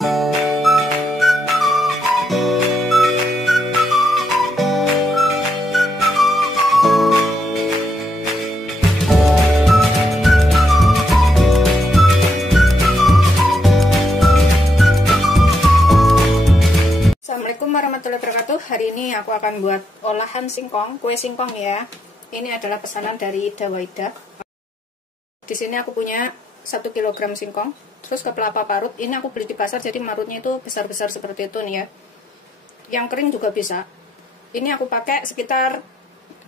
Assalamualaikum warahmatullahi wabarakatuh. Hari ini aku akan buat olahan singkong, kue singkong ya. Ini adalah pesanan dari Ida Waida. Di sini aku punya 1 kg singkong. Terus ke kelapa parut, ini aku beli di pasar, jadi marutnya itu besar-besar seperti itu nih ya. Yang kering juga bisa. Ini aku pakai sekitar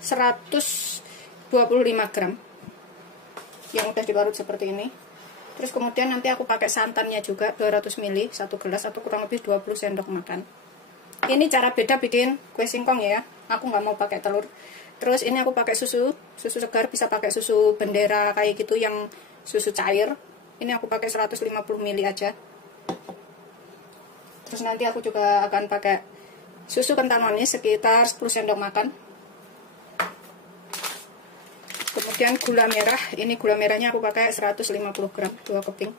125 gram. Yang udah diparut seperti ini. Terus kemudian nanti aku pakai santannya juga 200 ml, 1 gelas atau kurang lebih 20 sendok makan. Ini cara beda bikin kue singkong ya. Aku nggak mau pakai telur. Terus ini aku pakai susu segar, bisa pakai susu bendera kayak gitu yang susu cair. Ini aku pakai 150 ml aja. Terus nanti aku juga akan pakai susu kental manis sekitar 10 sendok makan. Kemudian gula merah, ini gula merahnya aku pakai 150 gram, 2 keping.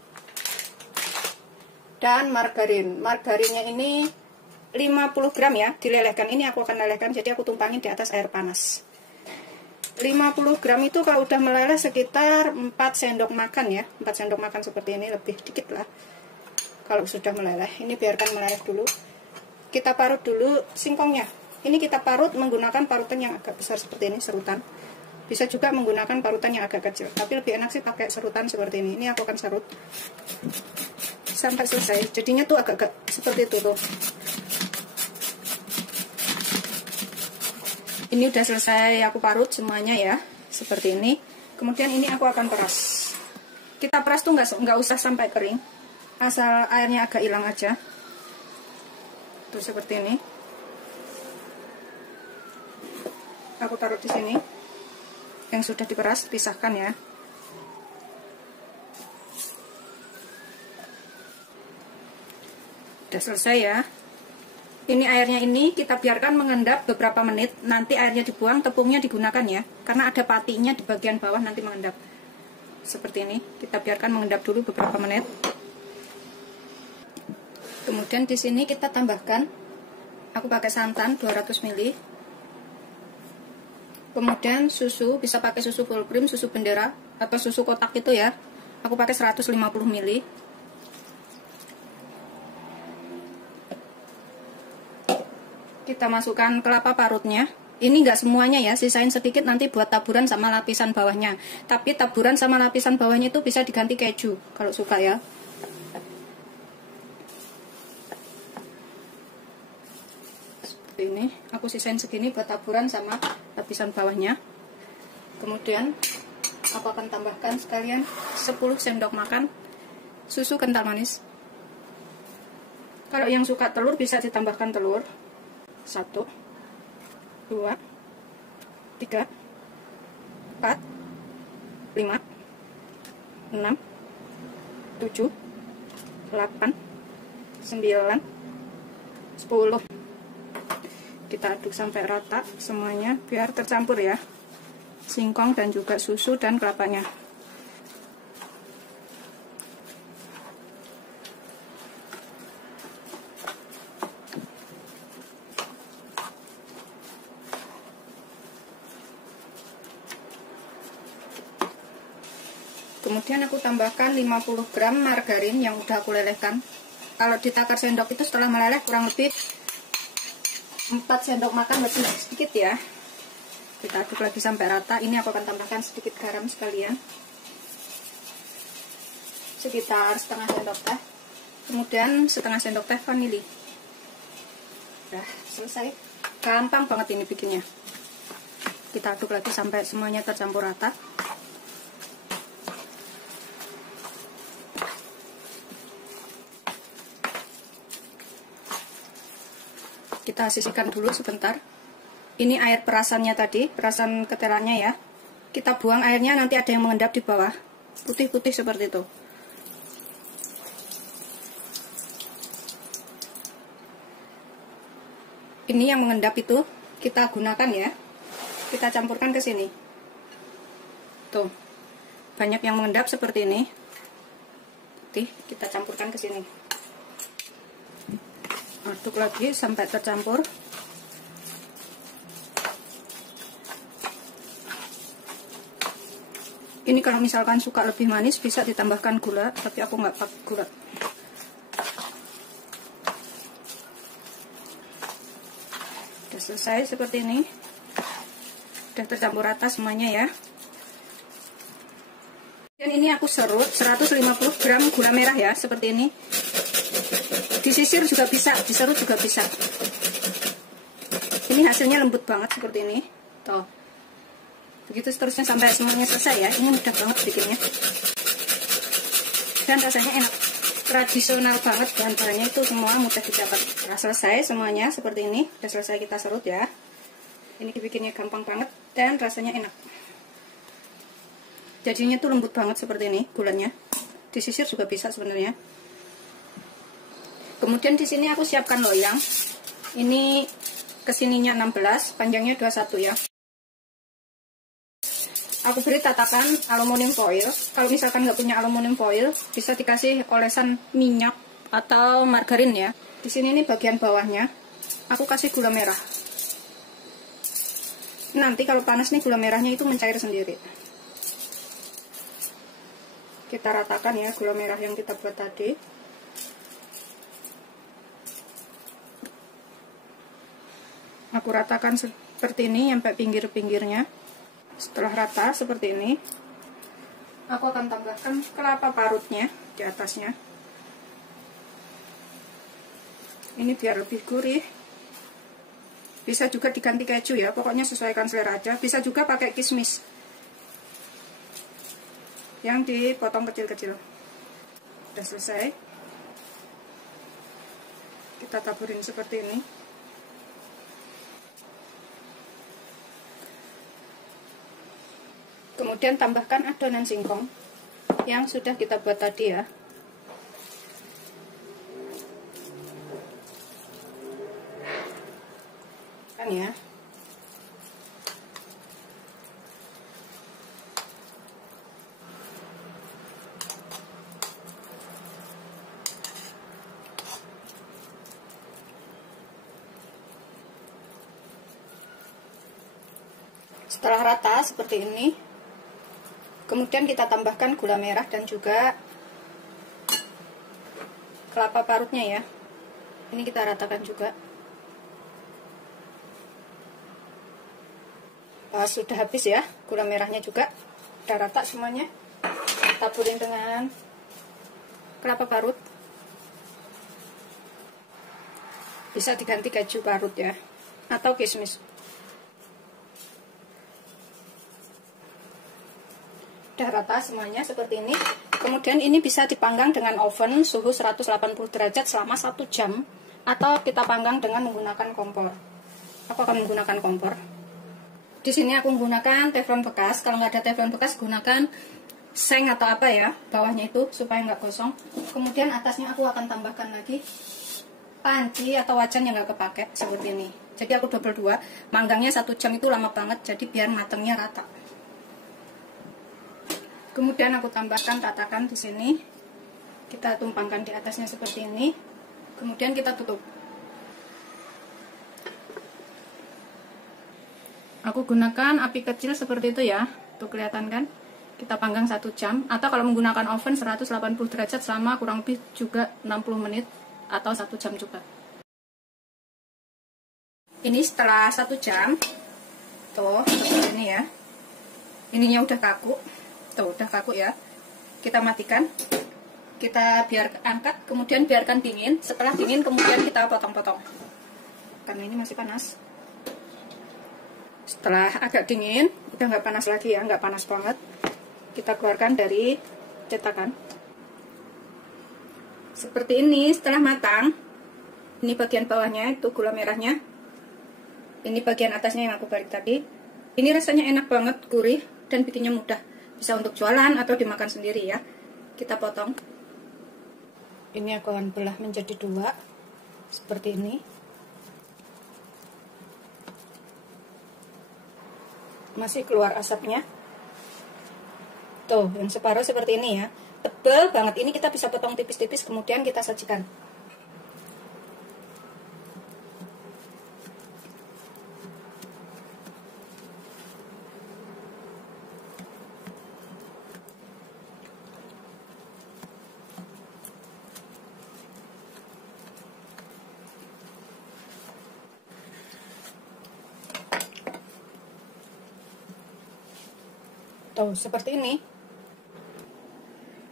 Dan margarin. Margarinnya ini 50 gram ya, dilelehkan. Ini aku akan lelehkan, jadi aku tumpangin di atas air panas. 50 gram itu kalau udah meleleh sekitar 4 sendok makan ya. 4 sendok makan seperti ini, lebih dikit lah kalau sudah meleleh. Ini biarkan meleleh dulu. Kita parut dulu singkongnya. Ini kita parut menggunakan parutan yang agak besar seperti ini, serutan. Bisa juga menggunakan parutan yang agak kecil, tapi lebih enak sih pakai serutan seperti ini. Ini aku akan serut sampai selesai. Jadinya tuh agak-agak seperti itu tuh. Ini udah selesai aku parut semuanya ya, seperti ini. Kemudian ini aku akan peras. Kita peras tuh nggak usah sampai kering, asal airnya agak hilang aja. Tuh seperti ini. Aku taruh di sini. Yang sudah diperas pisahkan ya. Udah selesai ya. Ini airnya ini kita biarkan mengendap beberapa menit. Nanti airnya dibuang, tepungnya digunakan ya. Karena ada patinya di bagian bawah nanti mengendap. Seperti ini. Kita biarkan mengendap dulu beberapa menit. Kemudian di sini kita tambahkan, aku pakai santan 200 ml. Kemudian susu, bisa pakai susu full cream, susu bendera atau susu kotak itu ya. Aku pakai 150 ml. Kita masukkan kelapa parutnya. Ini nggak semuanya ya, sisain sedikit nanti buat taburan sama lapisan bawahnya. Tapi taburan sama lapisan bawahnya itu bisa diganti keju kalau suka ya. Seperti ini, aku sisain segini buat taburan sama lapisan bawahnya. Kemudian aku akan tambahkan sekalian 10 sendok makan susu kental manis. Kalau yang suka telur bisa ditambahkan telur. 1, 2, 3, 4, 5, 6, 7, 8, 9, 10. Kita aduk sampai rata semuanya biar tercampur ya, singkong dan juga susu dan kelapanya. Kemudian aku tambahkan 50 gram margarin yang udah aku lelehkan. Kalau ditakar sendok itu setelah meleleh kurang lebih 4 sendok makan, lebih sedikit ya. Kita aduk lagi sampai rata. Ini aku akan tambahkan sedikit garam sekalian, sekitar setengah sendok teh. Kemudian setengah sendok teh vanili. Udah selesai. Gampang banget ini bikinnya. Kita aduk lagi sampai semuanya tercampur rata. Kita sisihkan dulu sebentar. Ini air perasannya tadi, perasan keterannya ya. Kita buang airnya, nanti ada yang mengendap di bawah. Putih-putih seperti itu. Ini yang mengendap itu kita gunakan ya. Kita campurkan ke sini. Tuh. Banyak yang mengendap seperti ini. Kita campurkan ke sini. Aduk lagi sampai tercampur. Ini kalau misalkan suka lebih manis bisa ditambahkan gula, tapi aku nggak pakai gula. Udah selesai seperti ini. Udah tercampur rata semuanya ya. Dan ini aku serut 150 gram gula merah ya, seperti ini. Disisir juga bisa, diserut juga bisa. Ini hasilnya lembut banget seperti ini. Tuh. Begitu seterusnya sampai semuanya selesai ya. Ini mudah banget bikinnya. Dan rasanya enak. Tradisional banget, bahan-bahannya itu semua mudah didapat. Nah, selesai semuanya seperti ini. Sudah selesai kita serut ya. Ini dibikinnya gampang banget dan rasanya enak. Jadinya tuh lembut banget seperti ini gulanya. Disisir juga bisa sebenarnya. Kemudian di sini aku siapkan loyang. Ini kesininya 16, panjangnya 21 ya. Aku beri tatakan aluminium foil. Kalau misalkan nggak punya aluminium foil, bisa dikasih olesan minyak atau margarin ya. Di sini ini bagian bawahnya, aku kasih gula merah. Nanti kalau panas nih gula merahnya itu mencair sendiri. Kita ratakan ya gula merah yang kita buat tadi. Aku ratakan seperti ini sampai pinggir-pinggirnya. Setelah rata seperti ini, aku akan tambahkan kelapa parutnya di atasnya. Ini biar lebih gurih. Bisa juga diganti keju ya, pokoknya sesuaikan selera aja. Bisa juga pakai kismis yang dipotong kecil-kecil. Udah selesai. Kita taburin seperti ini. Kemudian tambahkan adonan singkong yang sudah kita buat tadi ya. Kan ya. Setelah rata seperti ini, kemudian kita tambahkan gula merah dan juga kelapa parutnya ya. Ini kita ratakan juga. Sudah habis ya, gula merahnya juga udah rata semuanya. Taburin dengan kelapa parut. Bisa diganti keju parut ya, atau kismis. Udah rata semuanya seperti ini. Kemudian ini bisa dipanggang dengan oven suhu 180 derajat selama 1 jam, atau kita panggang dengan menggunakan kompor. Aku akan menggunakan kompor. Di sini aku menggunakan teflon bekas. Kalau nggak ada teflon bekas, gunakan seng atau apa ya, bawahnya itu supaya nggak gosong. Kemudian atasnya aku akan tambahkan lagi panci atau wajan yang nggak kepake seperti ini. Jadi aku double 2. Manggangnya 1 jam itu lama banget, jadi biar matangnya rata. Kemudian aku tambahkan tatakan di sini. Kita tumpangkan di atasnya seperti ini. Kemudian kita tutup. Aku gunakan api kecil seperti itu ya. Tuh kelihatan kan? Kita panggang 1 jam. Atau kalau menggunakan oven 180 derajat selama kurang lebih juga 60 menit atau 1 jam juga. Ini setelah 1 jam. Tuh seperti ini ya. Ininya udah kaku. Tuh udah kaku ya. Kita matikan. Kita angkat, kemudian biarkan dingin. Setelah dingin kemudian kita potong-potong. Karena ini masih panas. Setelah agak dingin, udah nggak panas lagi ya, nggak panas banget. Kita keluarkan dari cetakan. Seperti ini setelah matang. Ini bagian bawahnya itu gula merahnya. Ini bagian atasnya yang aku balik tadi. Ini rasanya enak banget, gurih dan bikinnya mudah. Bisa untuk jualan atau dimakan sendiri ya. Kita potong. Ini aku akan belah menjadi 2 seperti ini. Masih keluar asapnya. Tuh, yang separuh seperti ini ya. Tebal banget. Ini kita bisa potong tipis-tipis kemudian kita sajikan. Tuh, seperti ini.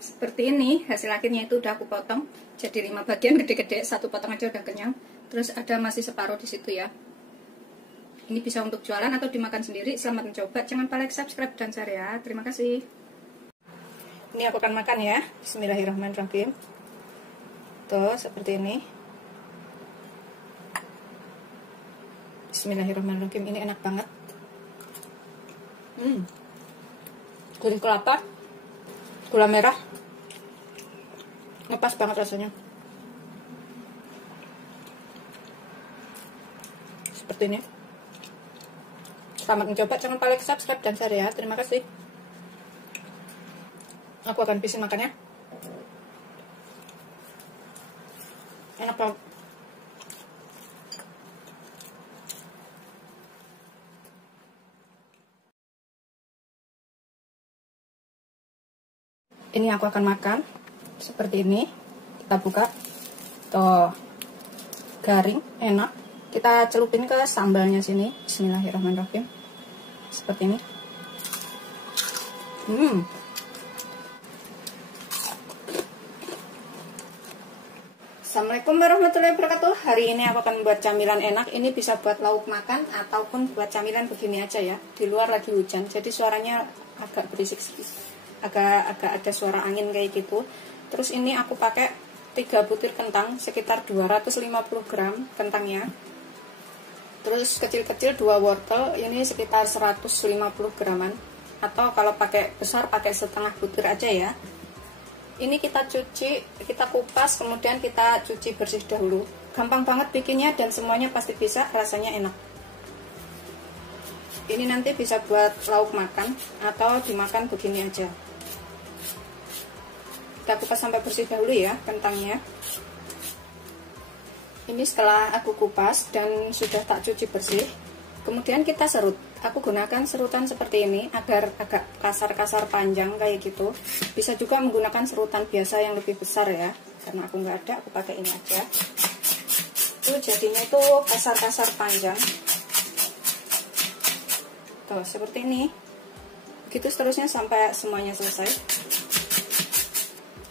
Seperti ini hasil akhirnya. Itu udah aku potong jadi 5 bagian gede-gede, satu potong aja udah kenyang. Terus ada masih separuh di situ ya. Ini bisa untuk jualan atau dimakan sendiri. Selamat mencoba. Jangan lupa like, subscribe, dan share ya. Terima kasih. Ini aku akan makan ya. Bismillahirrahmanirrahim. Tuh, seperti ini. Bismillahirrahmanirrahim. Ini enak banget. Gurih kelapa, gula merah, ngepas banget rasanya. Seperti ini. Selamat mencoba. Jangan lupa like, subscribe, dan share ya. Terima kasih. Aku akan habisin makannya. Enak banget. Ini aku akan makan seperti ini. Kita buka. Tuh, garing, enak. Kita celupin ke sambalnya sini. Bismillahirrahmanirrahim. Seperti ini. Assalamualaikum warahmatullahi wabarakatuh. Hari ini aku akan buat camilan enak. Ini bisa buat lauk makan ataupun buat camilan begini aja ya. Di luar lagi hujan, jadi suaranya agak berisik sedikit. Agak ada suara angin kayak gitu. Terus ini aku pakai 3 butir kentang, sekitar 250 gram kentangnya. Terus kecil-kecil 2 wortel, ini sekitar 150 graman. Atau kalau pakai besar pakai setengah butir aja ya. Ini kita cuci, kita kupas, kemudian kita cuci bersih dahulu. Gampang banget bikinnya dan semuanya pasti bisa, rasanya enak. Ini nanti bisa buat lauk makan atau dimakan begini aja. Kita kupas sampai bersih dahulu ya kentangnya. Ini setelah aku kupas dan sudah tak cuci bersih, kemudian kita serut. Aku gunakan serutan seperti ini agar agak kasar-kasar panjang kayak gitu. Bisa juga menggunakan serutan biasa yang lebih besar ya. Karena aku nggak ada, aku pakai ini aja. Itu jadinya itu kasar-kasar panjang. Tuh, seperti ini. Begitu seterusnya sampai semuanya selesai.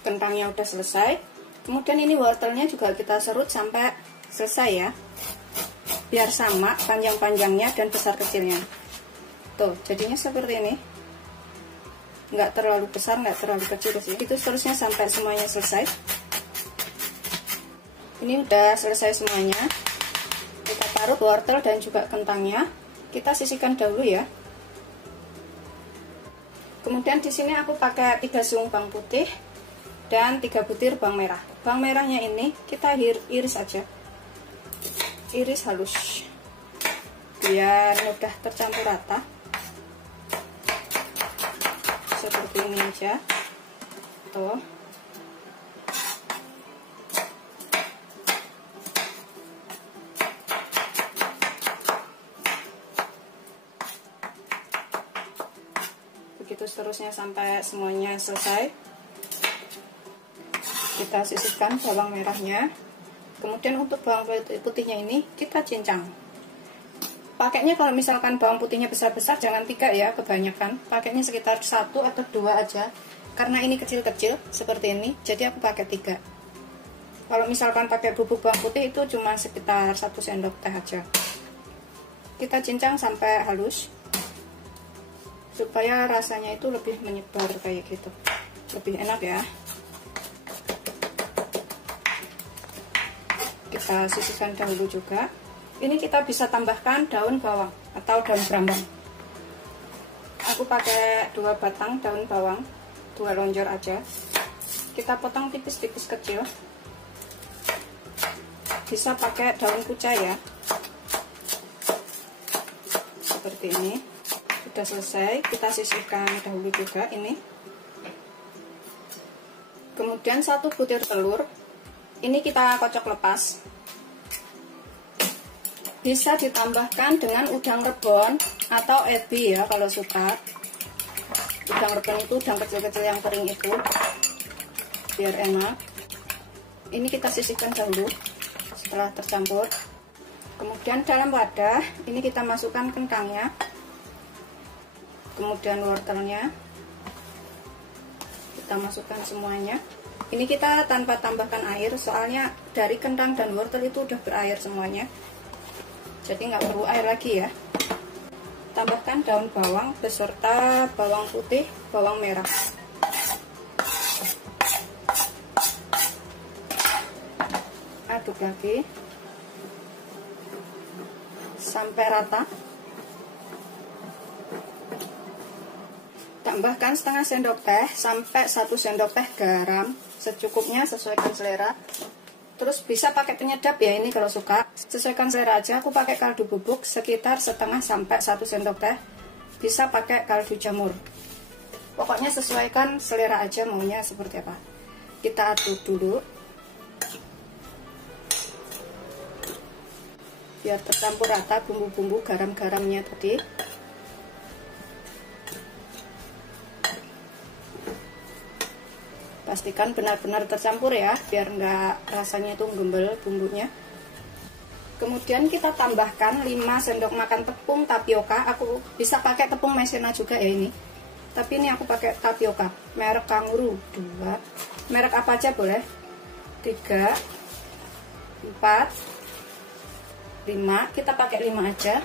Kentangnya udah selesai. Kemudian ini wortelnya juga kita serut sampai selesai ya. Biar sama panjang-panjangnya dan besar kecilnya. Tuh, jadinya seperti ini. Nggak terlalu besar, nggak terlalu kecil sih. Itu seterusnya sampai semuanya selesai. Ini udah selesai semuanya. Kita parut wortel dan juga kentangnya. Kita sisihkan dahulu ya. Kemudian di sini aku pakai 3 siung bawang putih dan 3 butir bawang merah. Bawang merahnya ini kita iris aja. Iris halus. Biar mudah tercampur rata. Seperti ini aja. Tuh. Begitu seterusnya sampai semuanya selesai. Kita sisihkan bawang merahnya. Kemudian untuk bawang putihnya ini kita cincang. Pakainya kalau misalkan bawang putihnya besar-besar jangan 3 ya, kebanyakan. Pakainya sekitar 1 atau 2 aja. Karena ini kecil-kecil seperti ini, jadi aku pakai 3. Kalau misalkan pakai bubuk bawang putih itu cuma sekitar 1 sendok teh aja. Kita cincang sampai halus. Supaya rasanya itu lebih menyebar kayak gitu. Lebih enak ya. Kita sisihkan dahulu juga. Ini kita bisa tambahkan daun bawang atau daun brambang. Aku pakai 2 batang daun bawang, 2 lonjor aja. Kita potong tipis-tipis kecil. Bisa pakai daun kucai ya. Seperti ini. Sudah selesai, kita sisihkan dahulu juga ini. Kemudian 1 butir telur. Ini kita kocok lepas. Bisa ditambahkan dengan udang rebon atau ebi ya kalau suka. Udang rebon itu udang kecil-kecil yang kering itu, biar enak. Ini kita sisihkan dahulu setelah tercampur. Kemudian dalam wadah ini kita masukkan kentangnya, kemudian wortelnya, kita masukkan semuanya. Ini kita tanpa tambahkan air, soalnya dari kentang dan wortel itu udah berair semuanya, jadi nggak perlu air lagi ya. Tambahkan daun bawang beserta bawang putih, bawang merah. Aduk lagi sampai rata. Tambahkan setengah sendok teh sampai 1 sendok teh garam, secukupnya, sesuaikan selera. Terus bisa pakai penyedap ya, ini kalau suka, sesuaikan selera aja. Aku pakai kaldu bubuk sekitar setengah sampai 1 sendok teh. Bisa pakai kaldu jamur. Pokoknya sesuaikan selera aja maunya seperti apa. Kita aduk dulu biar tercampur rata bumbu-bumbu garam-garamnya tadi. Pastikan benar-benar tercampur ya, biar nggak rasanya itu gembel bumbunya. Kemudian kita tambahkan 5 sendok makan tepung tapioka. Aku bisa pakai tepung maizena juga ya ini, tapi ini aku pakai tapioka merek Kanguru. 2 merek apa aja boleh. 3 4 5, kita pakai 5 aja.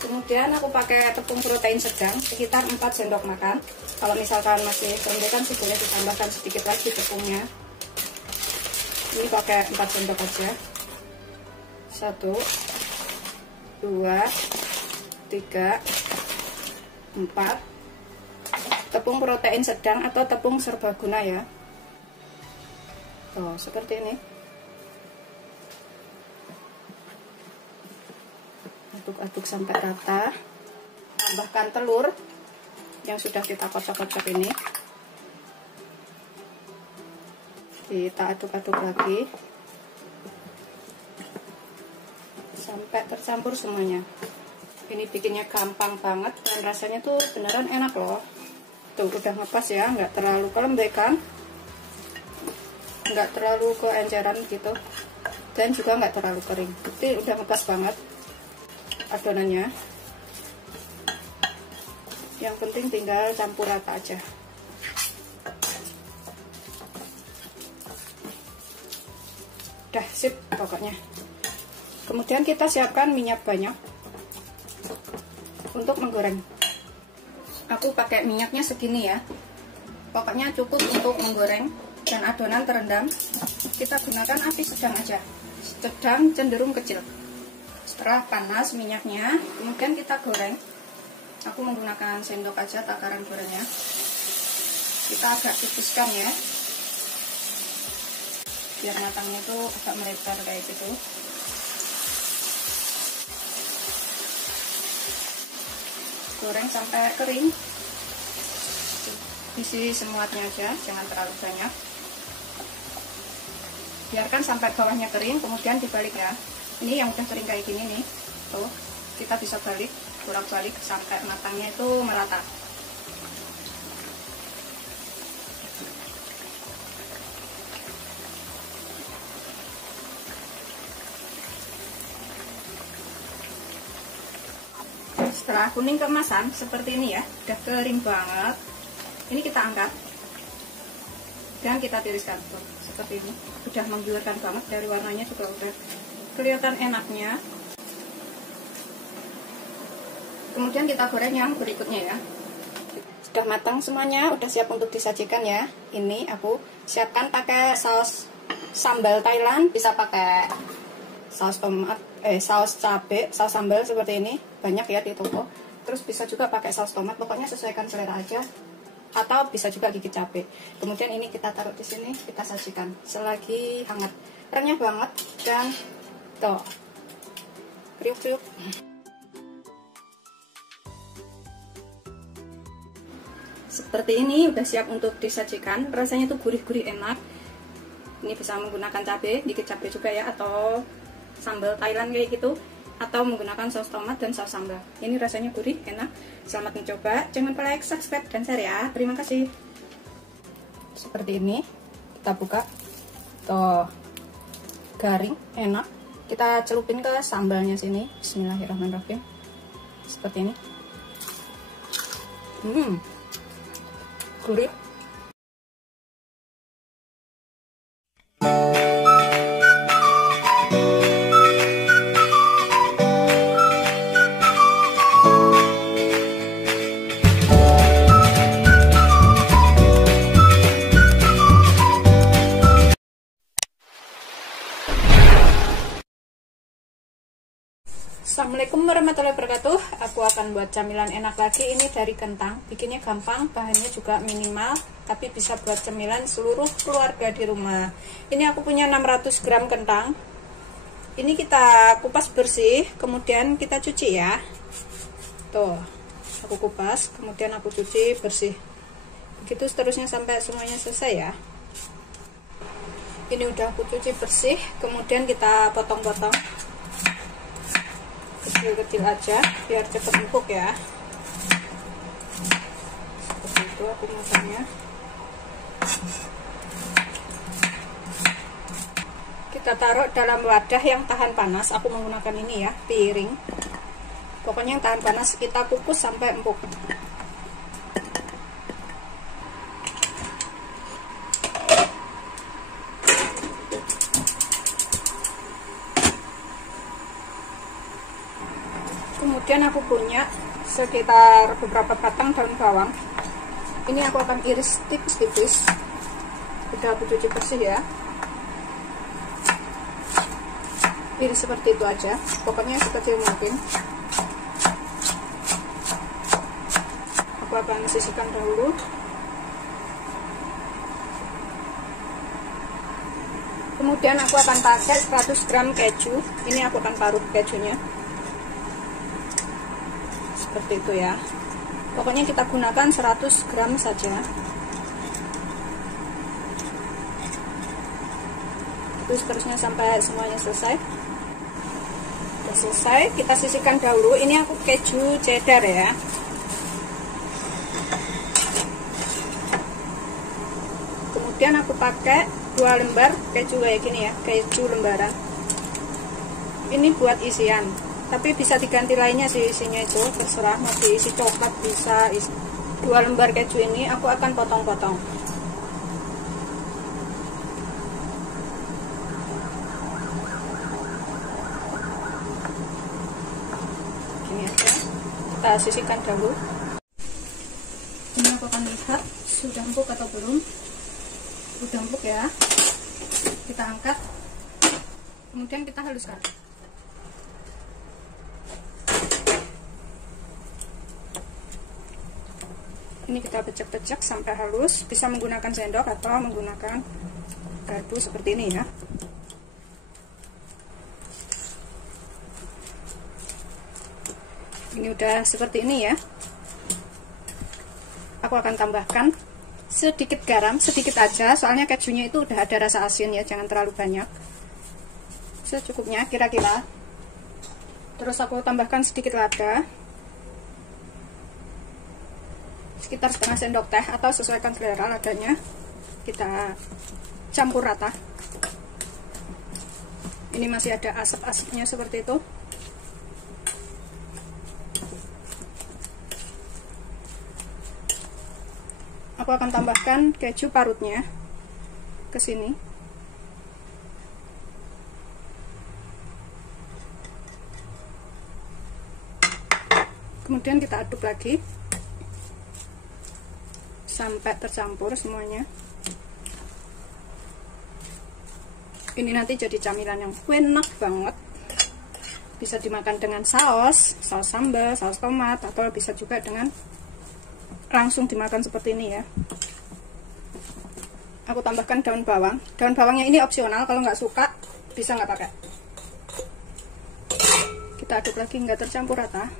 Kemudian aku pakai tepung protein sedang sekitar 4 sendok makan. Kalau misalkan masih kerendekan sih boleh ditambahkan sedikit lagi tepungnya. Ini pakai 4 sendok aja. 1 2 3 4. Tepung protein sedang atau tepung serbaguna ya. Tuh, seperti ini. Aduk-aduk sampai rata. Tambahkan telur yang sudah kita kocok-kocok ini. Kita aduk-aduk lagi sampai tercampur semuanya. Ini bikinnya gampang banget dan rasanya tuh beneran enak loh. Tuh udah ngepas ya, nggak terlalu kelembek kan, nggak terlalu keenceran gitu, dan juga nggak terlalu kering. Jadi udah ngepas banget adonannya. Yang penting tinggal campur rata aja. Udah sip pokoknya. Kemudian kita siapkan minyak banyak untuk menggoreng. Aku pakai minyaknya segini ya. Pokoknya cukup untuk menggoreng dan adonan terendam. Kita gunakan api sedang aja, sedang cenderung kecil. Setelah panas minyaknya, kemudian kita goreng. Aku menggunakan sendok aja takaran gorengnya. Kita agak tipiskan ya, biar matangnya tuh agak melebar kayak gitu. Goreng sampai kering. Isi semuanya aja, jangan terlalu banyak. Biarkan sampai bawahnya kering, kemudian dibalik ya. Ini yang udah kering kayak gini nih, tuh kita bisa balik, bolak-balik sampai matangnya itu merata. Setelah kuning keemasan seperti ini ya, udah kering banget. Ini kita angkat dan kita tiriskan tuh seperti ini. Udah menggiurkan banget, dari warnanya juga udah kelihatan enaknya. Kemudian kita goreng yang berikutnya ya. Sudah matang semuanya, udah siap untuk disajikan ya. Ini aku siapkan pakai saus sambal Thailand, bisa pakai saus tomat, saus cabai, saus sambal seperti ini, banyak ya di toko. Terus bisa juga pakai saus tomat, pokoknya sesuaikan selera aja. Atau bisa juga gigit cabai. Kemudian ini kita taruh di sini, kita sajikan selagi hangat. Renyah banget dan tuh kriuk-kriuk. Seperti ini udah siap untuk disajikan. Rasanya tuh gurih-gurih enak. Ini bisa menggunakan cabai, gigit cabai juga ya, atau sambal Thailand kayak gitu, atau menggunakan saus tomat dan saus sambal. Ini rasanya gurih, enak. Selamat mencoba. Jangan lupa like, subscribe, dan share ya. Terima kasih. Seperti ini. Kita buka. Tuh. Garing, enak. Kita celupin ke sambalnya sini. Bismillahirrahmanirrahim. Seperti ini. Gurih. Assalamualaikum warahmatullahi wabarakatuh. Aku akan buat camilan enak lagi. Ini dari kentang. Bikinnya gampang, bahannya juga minimal, tapi bisa buat camilan seluruh keluarga di rumah. Ini aku punya 600 gram kentang. Ini kita kupas bersih, kemudian kita cuci ya. Tuh, aku kupas, kemudian aku cuci bersih. Begitu seterusnya sampai semuanya selesai ya. Ini udah aku cuci bersih, kemudian kita potong-potong kecil-kecil aja biar cepet empuk ya. Seperti itu aku potongnya. Kita taruh dalam wadah yang tahan panas. Aku menggunakan ini ya, piring. Pokoknya yang tahan panas, kita kukus sampai empuk. Kemudian aku punya sekitar beberapa batang daun bawang. Ini aku akan iris tipis-tipis. Udah aku cuci bersih ya. Iris seperti itu aja, pokoknya sekecil mungkin. Aku akan sisihkan dahulu. Kemudian aku akan pakai 100 gram keju. Ini aku akan parut kejunya. Seperti itu ya. Pokoknya kita gunakan 100 gram saja. Itu seterusnya sampai semuanya selesai. Sudah selesai, kita sisihkan dahulu. Ini aku keju cheddar ya. Kemudian aku pakai 2 lembar keju kayak gini ya, keju lembaran. Ini buat isian, tapi bisa diganti lainnya sih isinya itu, terserah mau diisi coklat bisa. 2 lembar keju ini aku akan potong-potong. Gini aja, kita sisihkan dahulu. Ini aku akan lihat sudah empuk atau belum. Udah empuk ya, kita angkat, kemudian kita haluskan. Ini kita pecek-pecek sampai halus. Bisa menggunakan sendok atau menggunakan garpu seperti ini ya. Ini udah seperti ini ya. Aku akan tambahkan sedikit garam, sedikit aja, soalnya kejunya itu udah ada rasa asin ya, jangan terlalu banyak. Secukupnya kira-kira. Terus aku tambahkan sedikit lada, sekitar setengah sendok teh atau sesuaikan selera ladanya. Kita campur rata. Ini masih ada asap-asapnya seperti itu. Aku akan tambahkan keju parutnya ke sini. Kemudian kita aduk lagi sampai tercampur semuanya. Ini nanti jadi camilan yang enak banget. Bisa dimakan dengan saus sambal, saus tomat, atau bisa juga dengan langsung dimakan seperti ini ya. Aku tambahkan daun bawang. Daun bawangnya ini opsional, kalau nggak suka bisa nggak pakai. Kita aduk lagi nggak tercampur rata.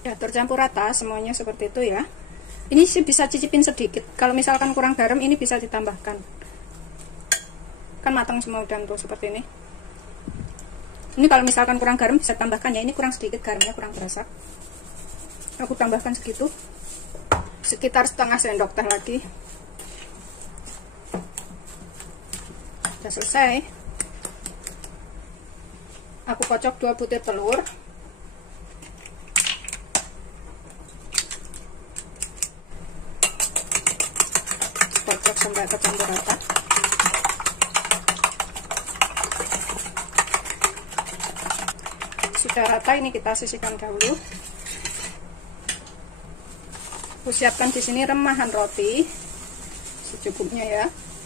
Udah tercampur rata semuanya seperti itu ya. Ini sih bisa cicipin sedikit. Kalau misalkan kurang garam, ini bisa ditambahkan. Kan matang semua udah tuh seperti ini. Ini kalau misalkan kurang garam bisa tambahkan ya. Ini kurang sedikit garamnya, kurang berasa. Aku tambahkan segitu, sekitar setengah sendok teh lagi. Sudah selesai. Aku kocok 2 butir telur. Kocok sampai tercampur rata. Sudah rata, ini kita sisihkan dahulu. Aku siapkan di sini remahan roti. secukupnya ya.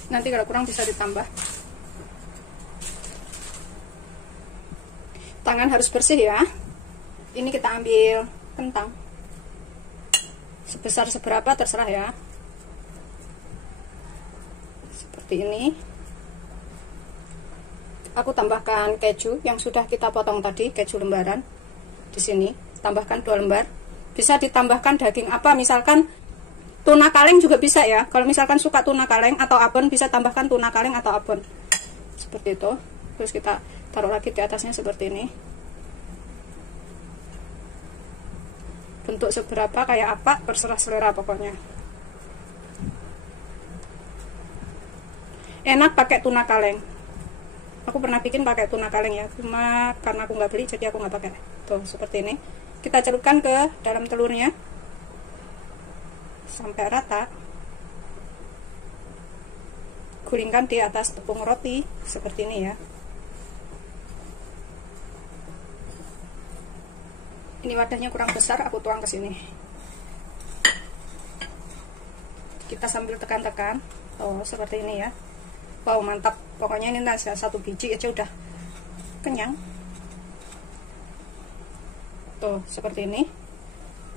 Nanti kalau kurang bisa ditambah. Tangan harus bersih ya. Ini kita ambil kentang sebesar seberapa terserah ya, seperti ini. Aku tambahkan keju yang sudah kita potong tadi, keju lembaran di sini. Tambahkan 2 lembar. Bisa ditambahkan daging apa, misalkan tuna kaleng juga bisa ya. Kalau misalkan suka tuna kaleng atau abon, bisa tambahkan tuna kaleng atau abon. Seperti itu. Terus kita taruh lagi di atasnya seperti ini. Bentuk seberapa kayak apa terserah selera pokoknya. Enak pakai tuna kaleng. Aku pernah bikin pakai tuna kaleng ya, cuma karena aku nggak beli jadi aku nggak pakai. Tuh seperti ini. Kita celupkan ke dalam telurnya sampai rata. Gulingkan di atas tepung roti seperti ini ya. Ini wadahnya kurang besar, aku tuang ke sini. Kita sambil tekan-tekan. Oh seperti ini ya. Wow mantap, pokoknya ini nasi 1 biji aja udah kenyang. Tuh seperti ini.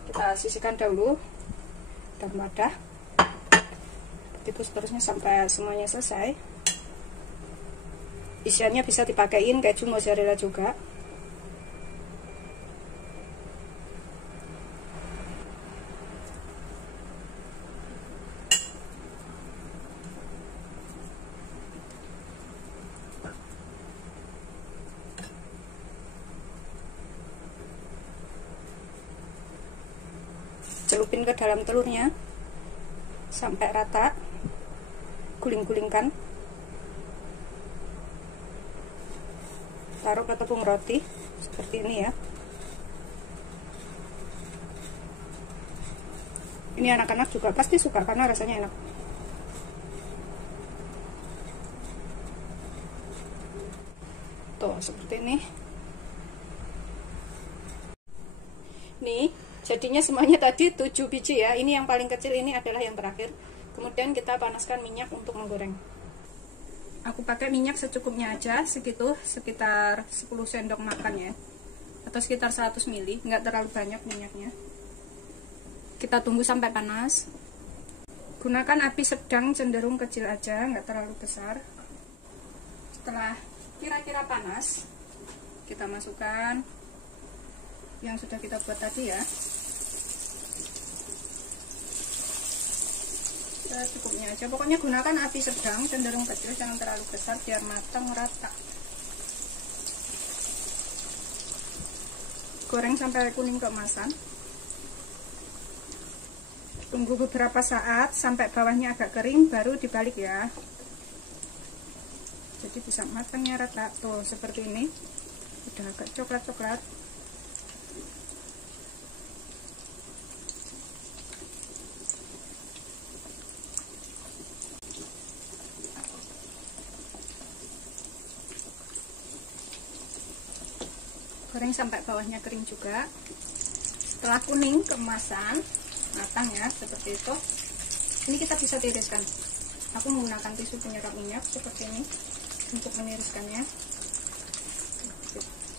Kita sisihkan dahulu dalam wadah. Itu seterusnya sampai semuanya selesai. Isiannya bisa dipakein keju mozzarella juga. Celupin ke dalam telurnya sampai rata, guling-gulingkan, taruh ke tepung roti seperti ini ya. Ini anak-anak juga pasti suka karena rasanya enak. Tuh seperti ini. Nih jadinya semuanya tadi 7 biji ya. Ini yang paling kecil, ini adalah yang terakhir. Kemudian kita panaskan minyak untuk menggoreng. Aku pakai minyak secukupnya aja, segitu, sekitar 10 sendok makan ya, atau sekitar 100 ml, nggak terlalu banyak minyaknya. Kita tunggu sampai panas. Gunakan api sedang cenderung kecil aja, nggak terlalu besar. Setelah kira-kira panas, kita masukkan yang sudah kita buat tadi ya. Cukupnya aja, pokoknya gunakan api sedang cenderung kecil, jangan terlalu besar biar matang rata. Goreng sampai kuning keemasan. Tunggu beberapa saat sampai bawahnya agak kering, baru dibalik ya. Jadi bisa matangnya rata. Tuh seperti ini, udah agak coklat-coklat. Goreng sampai bawahnya kering juga. Setelah kuning keemasan, matang ya, seperti itu. Ini kita bisa tiriskan. Aku menggunakan tisu penyerap minyak seperti ini untuk meniriskannya.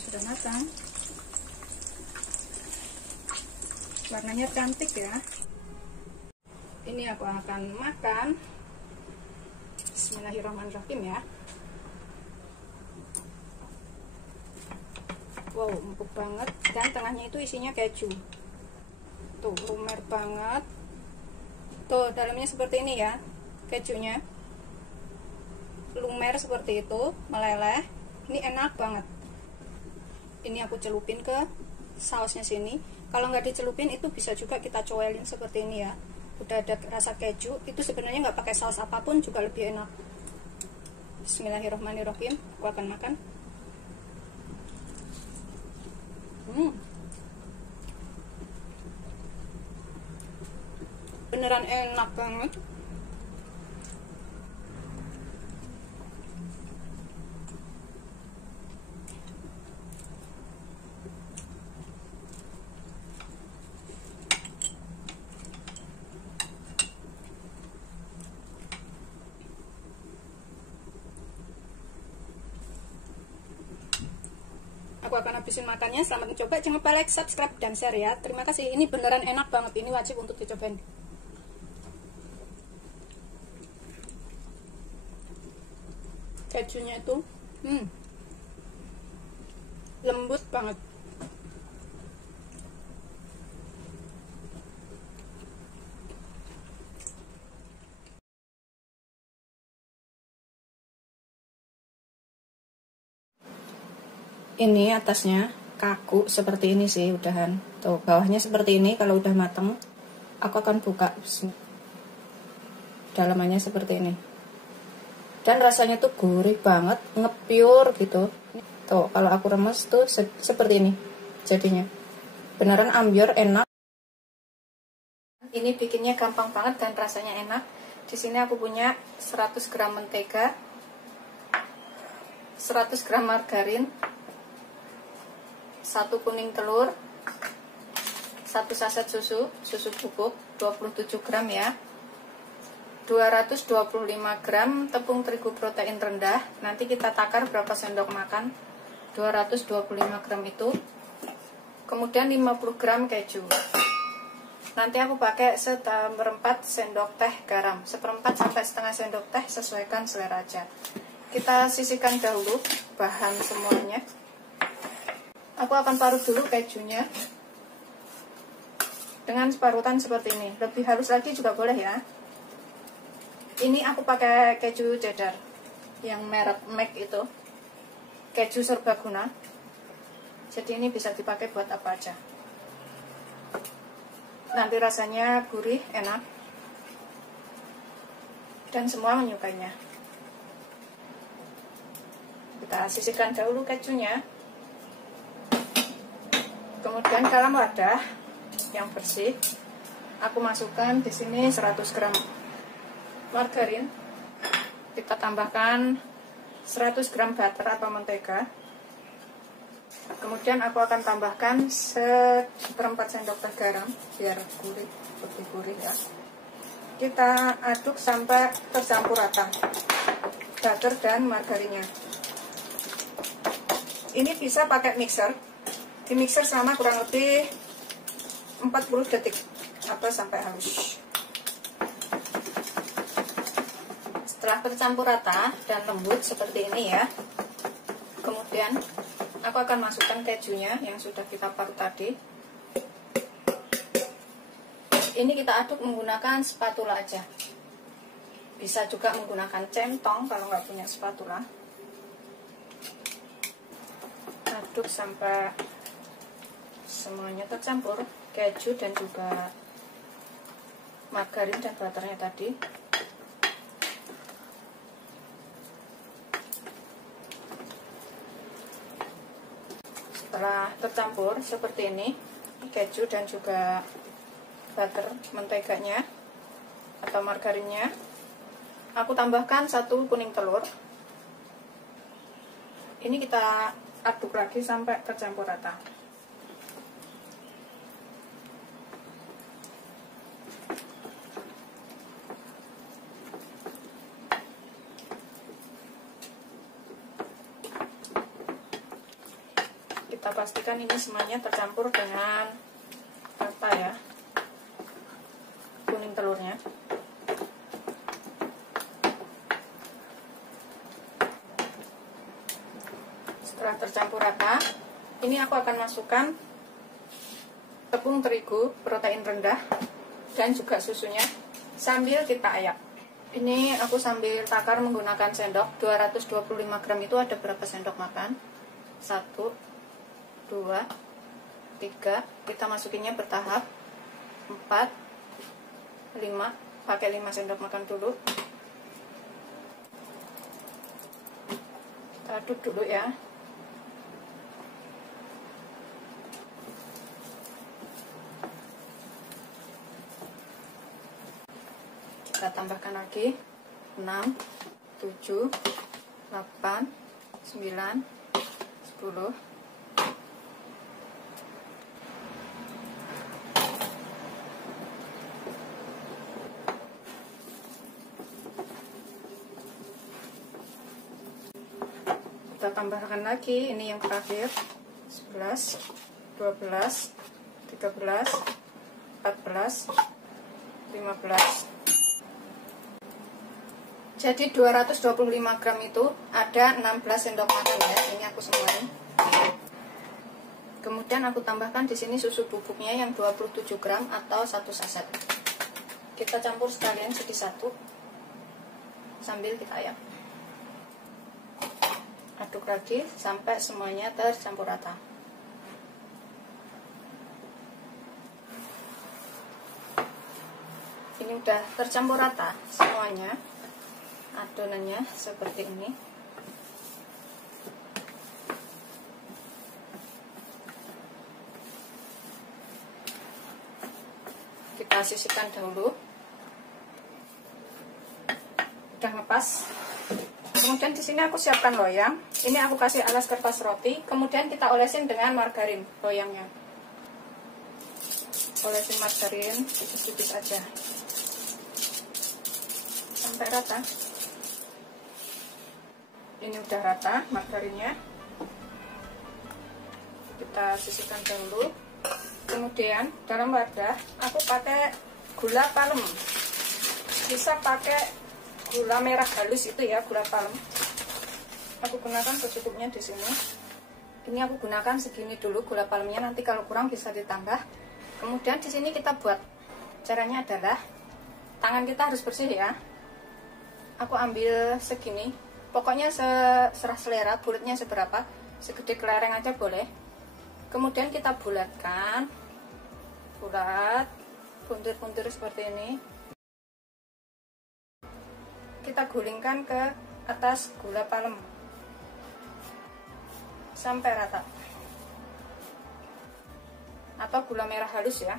Sudah matang. Warnanya cantik ya. Ini aku akan makan. Bismillahirrahmanirrahim ya. Wow, empuk banget, dan tengahnya itu isinya keju. Tuh, lumer banget. Tuh, dalamnya seperti ini ya, kejunya. Lumer seperti itu, meleleh. Ini enak banget. Ini aku celupin ke sausnya sini. Kalau nggak dicelupin itu bisa juga kita coelin seperti ini ya. Udah ada rasa keju, itu sebenarnya nggak pakai saus apapun juga lebih enak. Bismillahirrahmanirrahim, aku akan makan. Beneran enak banget. aku akan habisin makannya. Selamat mencoba, jangan lupa like, subscribe, dan share ya. Terima kasih, ini beneran enak banget, ini wajib untuk dicobain. Kejunya itu lembut banget. Ini atasnya kaku seperti ini sih udahan. Tuh bawahnya seperti ini. Kalau udah mateng aku akan buka. Dalamannya seperti ini. Dan rasanya tuh gurih banget, ngepiur gitu. Tuh kalau aku remes tuh seperti ini jadinya. Beneran ambiar, enak. Ini bikinnya gampang banget dan rasanya enak. Di sini aku punya 100 gram mentega, 100 gram margarin, 1 kuning telur, 1 saset susu bubuk 27 gram ya, 225 gram tepung terigu protein rendah. Nanti kita takar berapa sendok makan 225 gram itu. Kemudian 50 gram keju. Nanti aku pakai seperempat sendok teh garam, seperempat sampai setengah sendok teh, sesuaikan selera aja. Kita sisihkan dahulu bahan semuanya. Aku akan parut dulu kejunya dengan parutan seperti ini. Lebih halus lagi juga boleh ya. Ini aku pakai keju cheddar yang merek McD itu, keju serbaguna. Jadi ini bisa dipakai buat apa aja. Nanti rasanya gurih, enak, dan semua menyukainya. Kita sisihkan dahulu kejunya. Kemudian dalam wadah yang bersih, aku masukkan di sini 100 gram margarin. Kita tambahkan 100 gram butter atau mentega. Kemudian aku akan tambahkan seperempat sendok teh garam biar gurih, lebih gurih ya. Kita aduk sampai tercampur rata butter dan margarinnya. Ini bisa pakai mixer. Di mixer selama kurang lebih 40 detik atau sampai halus. Setelah tercampur rata dan lembut seperti ini ya, kemudian aku akan masukkan kejunya yang sudah kita parut tadi. Ini kita aduk menggunakan spatula aja. Bisa juga menggunakan centong kalau nggak punya spatula. Aduk sampai semuanya tercampur, keju dan juga margarin dan butternya tadi. Setelah tercampur seperti ini, keju dan juga butter, menteganya atau margarinnya, aku tambahkan 1 kuning telur. Ini kita aduk lagi sampai tercampur rata. Kita pastikan ini semuanya tercampur dengan rata ya, kuning telurnya. Setelah tercampur rata, ini aku akan masukkan tepung terigu protein rendah dan juga susunya sambil kita ayak. Ini aku sambil takar menggunakan sendok. 225 gram itu ada berapa sendok makan? 1, 2, 3, kita masukinnya bertahap. 4, 5, pakai 5 sendok makan dulu. Kita aduk dulu ya. Kita tambahkan lagi 6, 7, 8, 9, 10. Kita tambahkan lagi, ini yang terakhir, 11, 12, 13, 14, 15. Jadi 225 gram itu ada 16 sendok makan ya. Ini aku semuanya. Kemudian aku tambahkan di sini susu bubuknya yang 27 gram atau 1 saset. Kita campur sekalian jadi satu sambil kita ayak. Aduk lagi sampai semuanya tercampur rata. Ini udah tercampur rata semuanya. Adonannya seperti ini. Kita sisihkan dahulu. Udah ngepas. Kemudian di sini aku siapkan loyang. Ini aku kasih alas kertas roti. Kemudian kita olesin dengan margarin loyangnya. Olesin margarin tipis-tipis aja sampai rata. Ini udah rata margarinnya. Kita sisihkan dahulu. Kemudian dalam wadah aku pakai gula palem. Bisa pakai gula merah halus itu ya, gula palem. Aku gunakan secukupnya di sini. Ini aku gunakan segini dulu gula palemnya, nanti kalau kurang bisa ditambah. Kemudian di sini kita buat. Caranya adalah tangan kita harus bersih ya. Aku ambil segini. Pokoknya serah selera, bulatnya seberapa, segede kelereng aja boleh. Kemudian kita bulatkan, bulat, buntir-buntir seperti ini. Kita gulingkan ke atas gula palem sampai rata, atau gula merah halus ya.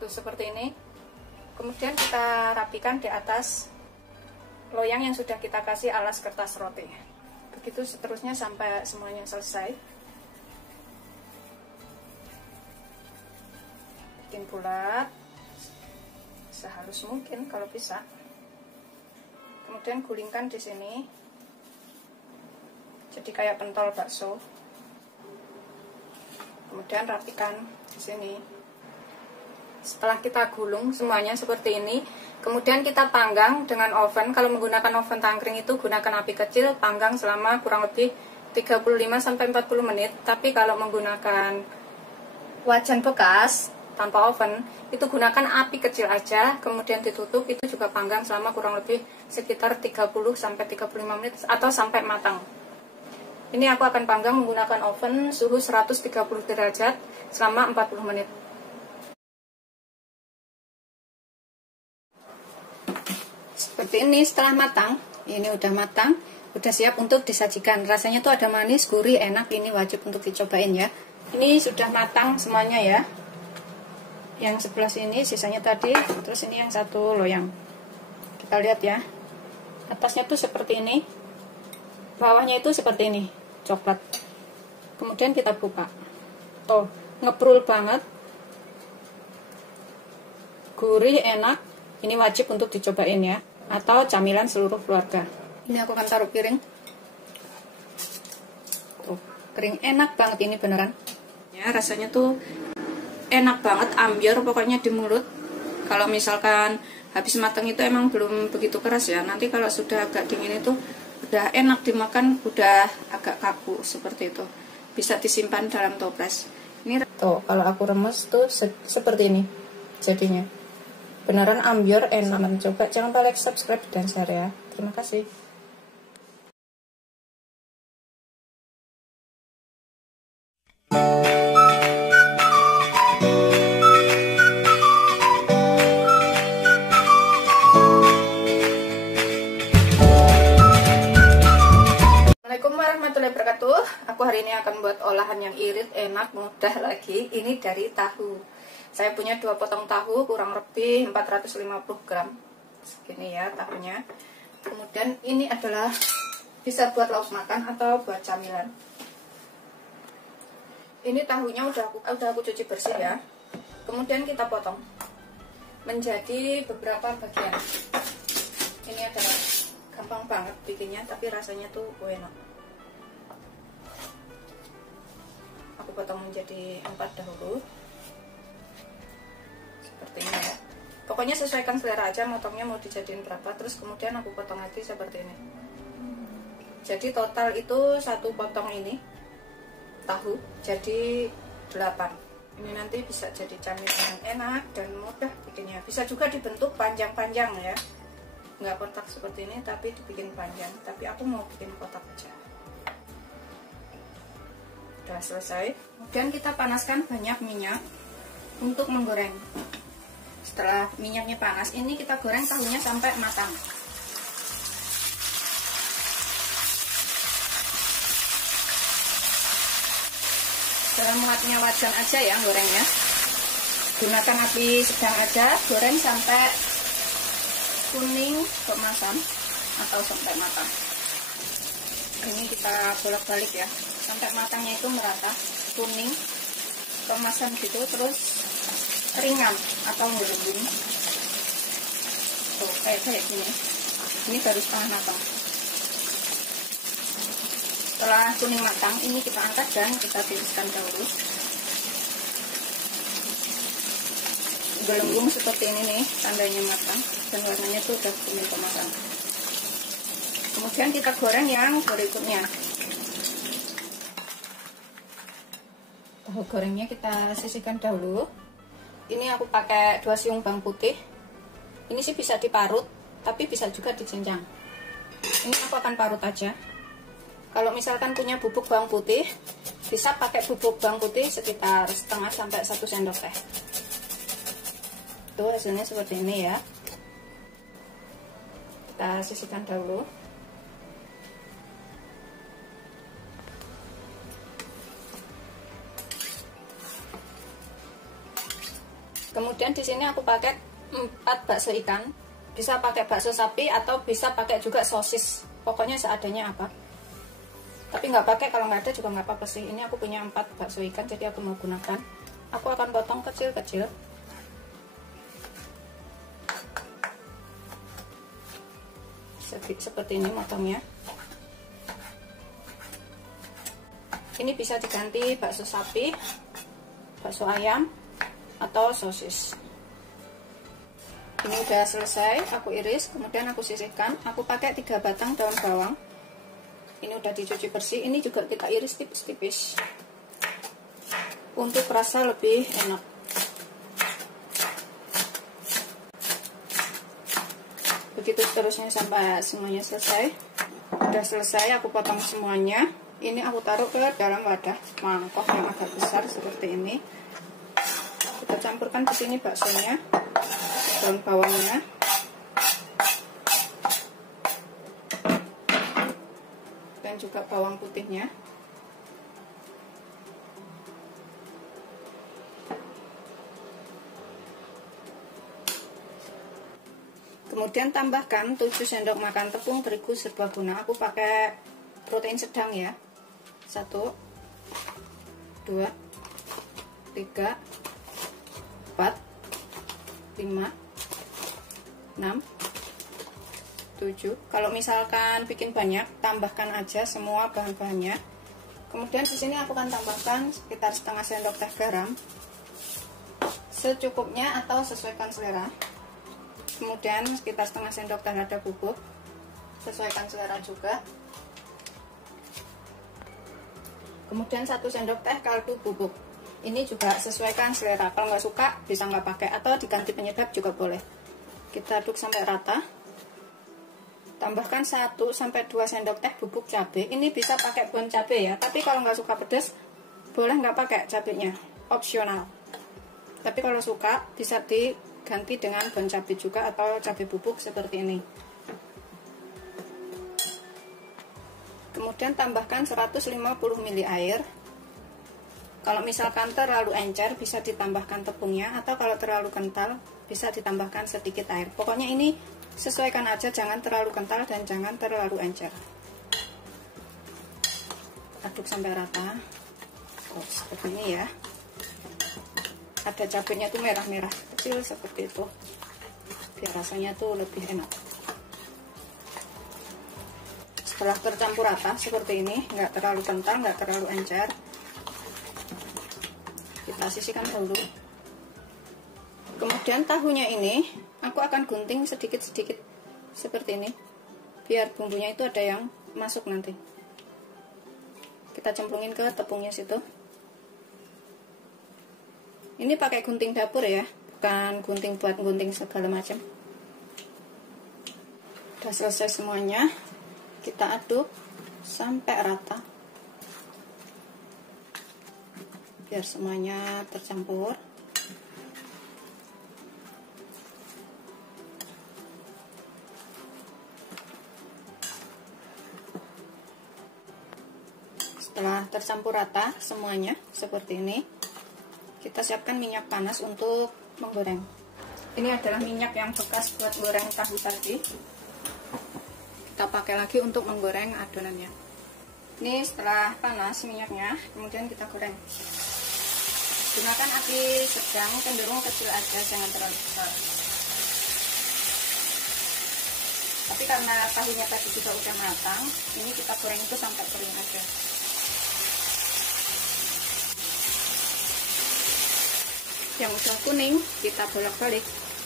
Tuh seperti ini. Kemudian kita rapikan di atas loyang yang sudah kita kasih alas kertas roti. Begitu seterusnya sampai semuanya selesai. Bikin bulat sehalus mungkin kalau bisa. Kemudian gulingkan di sini. Jadi kayak pentol bakso. Kemudian rapikan di sini. Setelah kita gulung semuanya seperti ini, kemudian kita panggang dengan oven. Kalau menggunakan oven tangkring itu gunakan api kecil, panggang selama kurang lebih 35-40 menit. Tapi kalau menggunakan wajan bekas tanpa oven, itu gunakan api kecil aja, kemudian ditutup, itu juga panggang selama kurang lebih sekitar 30-35 menit atau sampai matang. Ini aku akan panggang menggunakan oven suhu 130 derajat selama 40 menit. Seperti ini setelah matang. Ini udah matang, udah siap untuk disajikan. Rasanya tuh ada manis, gurih, enak. Ini wajib untuk dicobain ya. Ini sudah matang semuanya ya. Yang sebelah sini sisanya tadi, terus ini yang satu loyang. Kita lihat ya. Atasnya tuh seperti ini, bawahnya itu seperti ini, coklat. Kemudian kita buka. Tuh, ngeprul banget. Gurih, enak. Ini wajib untuk dicobain ya, atau camilan seluruh keluarga. Ini aku akan taruh piring. Tuh, kering, enak banget ini beneran. Ya, rasanya tuh enak banget, ambiar pokoknya di mulut. Kalau misalkan habis matang itu emang belum begitu keras ya. Nanti kalau sudah agak dingin itu udah enak dimakan, udah agak kaku seperti itu. Bisa disimpan dalam toples. Ini tuh, kalau aku remes tuh seperti ini jadinya. Beneran ambiar, enak. Coba jangan lupa like, subscribe, dan share ya. Terima kasih. Assalamualaikum warahmatullahi wabarakatuh. Aku hari ini akan buat olahan yang irit, enak, mudah lagi. Ini dari tahu. Saya punya 2 potong tahu, kurang lebih 450 gram. Segini ya tahunya. Kemudian ini adalah bisa buat lauk makan atau buat camilan. Ini tahunya udah aku cuci bersih ya. Kemudian kita potong menjadi beberapa bagian. Ini adalah gampang banget bikinnya, tapi rasanya tuh enak. potong menjadi 4 dahulu seperti ini ya. Pokoknya sesuaikan selera aja motongnya mau dijadiin berapa, terus kemudian aku potong lagi seperti ini. Jadi total itu satu potong ini tahu jadi 8. Ini nanti bisa jadi camilan yang enak dan mudah bikinnya. Bisa juga dibentuk panjang-panjang ya, nggak kotak seperti ini tapi dibikin panjang, tapi aku mau bikin kotak aja. Udah selesai. Kemudian kita panaskan banyak minyak untuk menggoreng. Setelah minyaknya panas, ini kita goreng tahunya sampai matang. Dalam muatnya wajan aja ya gorengnya, gunakan api sedang aja, goreng sampai kuning keemasan atau sampai matang. Ini kita bolak-balik ya sampai matangnya itu merata, kuning keemasan gitu, terus ringan atau ngelembung tuh kayak gini. Ini baru setengah matang. Setelah kuning matang, ini kita angkat dan kita tiriskan dahulu. Gelembung seperti ini nih, tandanya matang dan warnanya tuh udah kuning keemasan. Kemudian kita goreng yang berikutnya. Tahu gorengnya kita sisihkan dahulu. Ini aku pakai 2 siung bawang putih. Ini sih bisa diparut, tapi bisa juga dicincang. Ini aku akan parut aja. Kalau misalkan punya bubuk bawang putih, bisa pakai bubuk bawang putih sekitar setengah sampai 1 sendok teh. Tuh hasilnya seperti ini ya. Kita sisihkan dahulu. Kemudian di sini aku pakai 4 bakso ikan. Bisa pakai bakso sapi atau bisa pakai juga sosis. Pokoknya seadanya apa. Tapi nggak pakai, kalau nggak ada juga nggak apa-apa sih. Ini aku punya 4 bakso ikan, jadi aku mau gunakan. Aku akan potong kecil-kecil. Seperti ini motongnya. Ini bisa diganti bakso sapi, bakso ayam, atau sosis. Ini udah selesai, aku iris, kemudian aku sisihkan. Aku pakai 3 batang daun bawang. Ini udah dicuci bersih. Ini juga kita iris tipis-tipis untuk rasa lebih enak. Begitu seterusnya sampai semuanya selesai. Udah selesai, aku potong semuanya. Ini aku taruh ke dalam wadah mangkok yang agak besar seperti ini. Kita campurkan ke sini baksonya, daun bawangnya. Dan juga bawang putihnya. Kemudian tambahkan 7 sendok makan tepung terigu serbaguna. Aku pakai protein sedang ya. 1 2 3 4 5 6 7. Kalau misalkan bikin banyak, tambahkan aja semua bahan-bahannya. Kemudian di sini aku akan tambahkan sekitar setengah sendok teh garam, secukupnya atau sesuaikan selera. Kemudian sekitar setengah sendok teh lada bubuk, sesuaikan selera juga. Kemudian 1 sendok teh kaldu bubuk. Ini juga sesuaikan selera. Kalau nggak suka bisa nggak pakai atau diganti penyedap juga boleh. Kita aduk sampai rata. Tambahkan 1-2 sendok teh bubuk cabai. Ini bisa pakai bon cabai ya, tapi kalau nggak suka pedas boleh nggak pakai cabenya, opsional. Tapi kalau suka bisa diganti dengan bon cabai juga atau cabai bubuk seperti ini. Kemudian tambahkan 150 ml air. Kalau misalkan terlalu encer bisa ditambahkan tepungnya, atau kalau terlalu kental bisa ditambahkan sedikit air. Pokoknya ini sesuaikan aja, jangan terlalu kental dan jangan terlalu encer. Aduk sampai rata. Oh, seperti ini ya. Ada cabenya tuh merah-merah kecil seperti itu, biar rasanya tuh lebih enak. Setelah tercampur rata seperti ini, nggak terlalu kental, nggak terlalu encer, kita sisihkan dulu. Kemudian tahunya ini aku akan gunting sedikit-sedikit seperti ini, biar bumbunya itu ada yang masuk nanti. Kita cemplungin ke tepungnya situ. Ini pakai gunting dapur ya, bukan gunting buat gunting segala macam. Udah selesai semuanya, kita aduk sampai rata biar semuanya tercampur. Setelah tercampur rata semuanya seperti ini, kita siapkan minyak panas untuk menggoreng. Ini adalah minyak yang bekas buat goreng tahu tadi. Kita pakai lagi untuk menggoreng adonannya. Ini setelah panas minyaknya, kemudian kita goreng. Gunakan api sedang, cenderung kecil aja, jangan terlalu besar. Tapi karena tahunya tadi juga udah matang, ini kita goreng itu sampai kering aja. Yang udah kuning kita bolak-balik.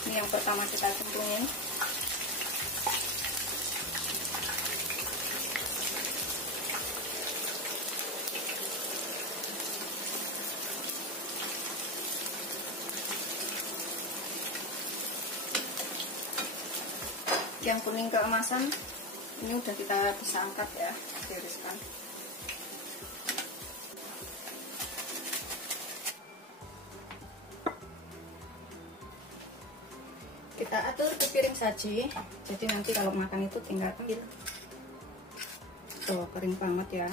Ini yang pertama kita cemplungin. Yang kuning keemasan ini udah kita bisa angkat ya, tiriskan. Kita atur ke piring saji, jadi nanti kalau makan itu tinggal ambil. Tuh kering banget ya,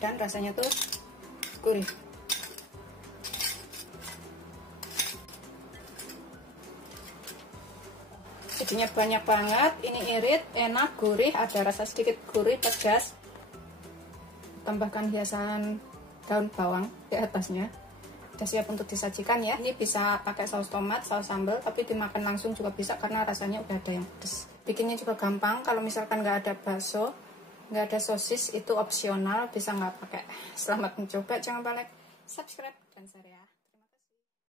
dan rasanya tuh gurih. Jadinya banyak banget, ini irit, enak, gurih, ada rasa sedikit gurih, pedas. Tambahkan hiasan daun bawang di atasnya. Udah siap untuk disajikan ya. Ini bisa pakai saus tomat, saus sambal, tapi dimakan langsung juga bisa karena rasanya udah ada yang pedas. Bikinnya juga gampang. Kalau misalkan nggak ada bakso, nggak ada sosis, itu opsional, bisa nggak pakai. Selamat mencoba, jangan lupa like, subscribe, dan share ya.